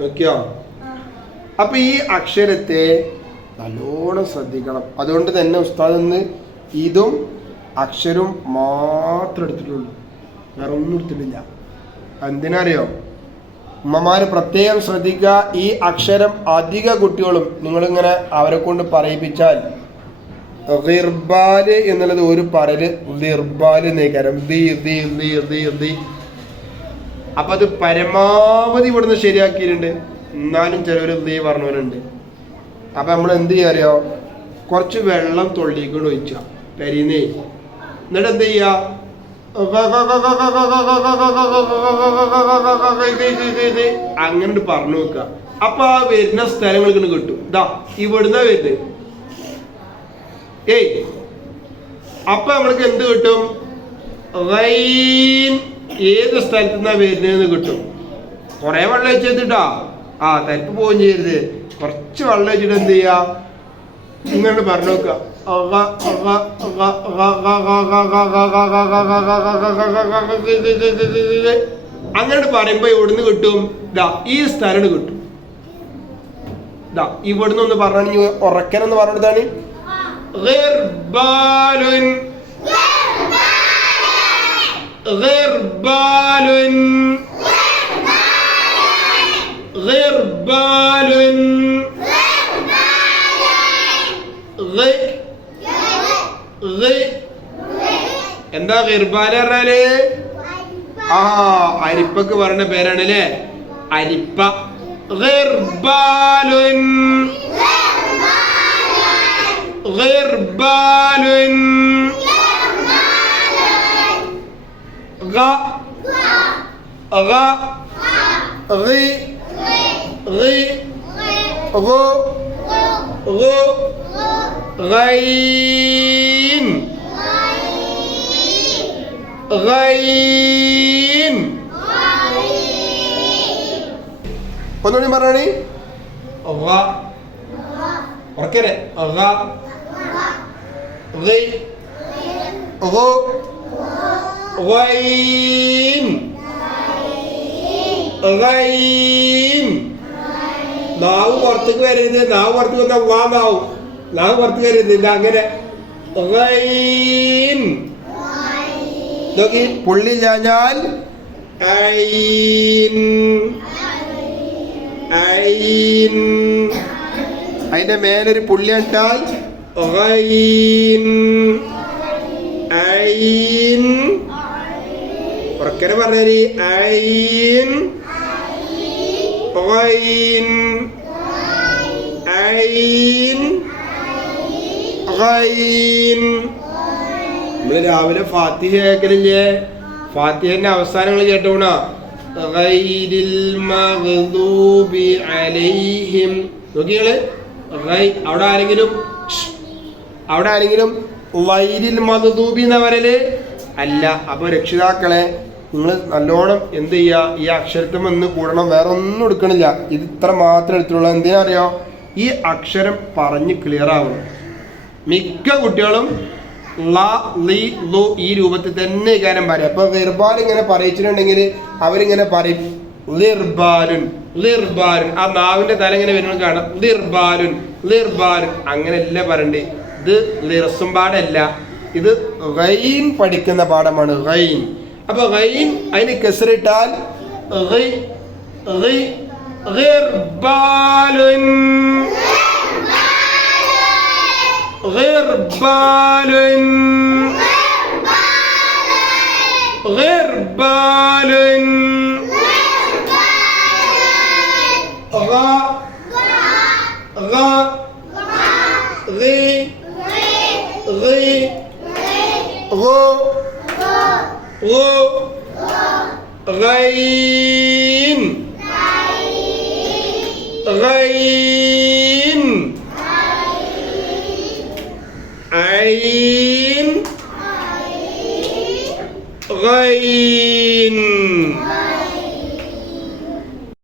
നോക്കിയോ? അപ്പൊ ഈ അക്ഷരത്തെ നല്ലോണം ശ്രദ്ധിക്കണം. അതുകൊണ്ട് തന്നെ ഉസ്താദ് ഇന്ന് ഇതും അക്ഷരവും മാത്രം എടുത്തിട്ടുള്ളൂ, വേറെ ഒന്നും എടുത്തിട്ടില്ല. എന്തിനറിയോ? ഉമ്മമാര് പ്രത്യേകം ശ്രദ്ധിക്കുക. ഈ അക്ഷരം അധിക കുട്ടികളും നിങ്ങളിങ്ങനെ അവരെ കൊണ്ട് പറയിപ്പിച്ചാൽ ഗിർബാല് എന്നുള്ളത് ഒരു പറയല് ഗിർബാല് നേക്കാരം. അപ്പൊ അത് പരമാവധി ഇവിടുന്ന് ശരിയാക്കിയിട്ടുണ്ട്. എന്നാലും ചിലവര് ദീ പറഞ്ഞവരുണ്ട്. അപ്പൊ നമ്മൾ എന്ത് ചെയ്യാറിയോ? കുറച്ച് വെള്ളം തൊള്ളിക്കൊണ്ട് ഒഴിച്ച പെരീന്നേ, എന്നിട്ട് എന്ത് ചെയ്യാ? അങ്ങനെ പറഞ്ഞു നോക്കുക. അപ്പൊ ആ വരുന്ന സ്ഥലങ്ങൾക്ക് കിട്ടും. ഇതാ ഇവിടുന്ന വരുന്നത്. അപ്പൊ നമ്മൾക്ക് എന്ത് കിട്ടും? ഏത് സ്ഥലത്തു നിന്നാ വരുന്നതെന്ന് കിട്ടും. കുറെ വെള്ളം വെച്ചിട്ടാ തരിപ്പ് പോവുകയും ചെയ്യരുത്. കുറച്ച് വെള്ളം വെച്ചിട്ട് എന്ത് ചെയ്യാ? ഇങ്ങനെ പറഞ്ഞു നോക്കുക. അങ്ങനെ പറയുമ്പോ ഇവിടുന്ന് കിട്ടും. ഈ സ്ഥലം കിട്ടും. ഇവിടുന്ന് ഒന്ന് പറഞ്ഞു ഉറക്കനെന്ന് പറഞ്ഞിട്ടാണ് ഗിർബാലുൻ ഗിർബാലുൻ ഗിർബാലുൻ. എന്താ ഗിർബാല് പറഞ്ഞാല്? അരിപ്പക്ക് പറഞ്ഞ പേരാണല്ലേ, അരിപ്പ. ഗിർബാലുൻ ഗിർബാലുൻ. غين غين. ഒന്നുകൂടി പറഞ്ഞേ. ഉറക്കനെ. നാവ് പുറത്തേക്ക് വരരുത്. നാവ് പുറത്തേക്ക് വന്നാൽ വാമാവും. നാവ് പുറത്തേക്ക് വരരുത്. അങ്ങനെ നോക്കി പുള്ളില്ലാഞ്ഞാൽ അതിന്റെ മേലൊരു പുള്ളി ഇട്ടാൽ ഉറക്കനെ പറഞ്ഞാല് നമ്മള് രാവിലെ ഫാത്തിഹ കേൾക്കലില്ലേ? ഫാത്തിഹന്റെ അവസാനങ്ങൾ കേട്ടോണാ? നോക്കിയാള് അവിടെ ആരെങ്കിലും വൈരിൽ മഗ്ദൂബി എന്ന വരല് അല്ല. അപ്പൊ രക്ഷിതാക്കളെ നിങ്ങൾ നല്ലോണം എന്ത് ചെയ്യുക? ഈ അക്ഷരത്തിൽ വന്ന് കൂടണം. വേറെ ഒന്നും എടുക്കണില്ല. ഇത് ഇത്ര മാത്രം എടുത്തുള്ളൂ. എന്തിനാ അറിയോ? ഈ അക്ഷരം പറഞ്ഞ് ക്ലിയർ ആവണം. മിക്ക കുട്ടികളും ഈ രൂപത്തിൽ തന്നെ കാര്യം പറയും. അപ്പൊ ഗിർബാൽ ഇങ്ങനെ പറയിച്ചിട്ടുണ്ടെങ്കിൽ അവരിങ്ങനെ പറയും ലിർബാലുൻ ലിർബാലുൻ. ആ നാവിന്റെ തല ഇങ്ങനെ വരുന്നത് കാണാം. ലിർബാലുൻ ലിർബാലുൻ. അങ്ങനെയല്ല പറയണ്ടേ. ഇത് ലിർസും പാടല്ല, ഇത് ഗൈൻ പഠിക്കുന്ന പാഠമാണ്. ഗൈൻ. അപ്പൊ ഗൈൻ അതിന് കെസറിട്ടാൽ ഗിർബാലുൻ ഗിർബാലുൻ ഗിർബാലുൻ. غين غين عين غين.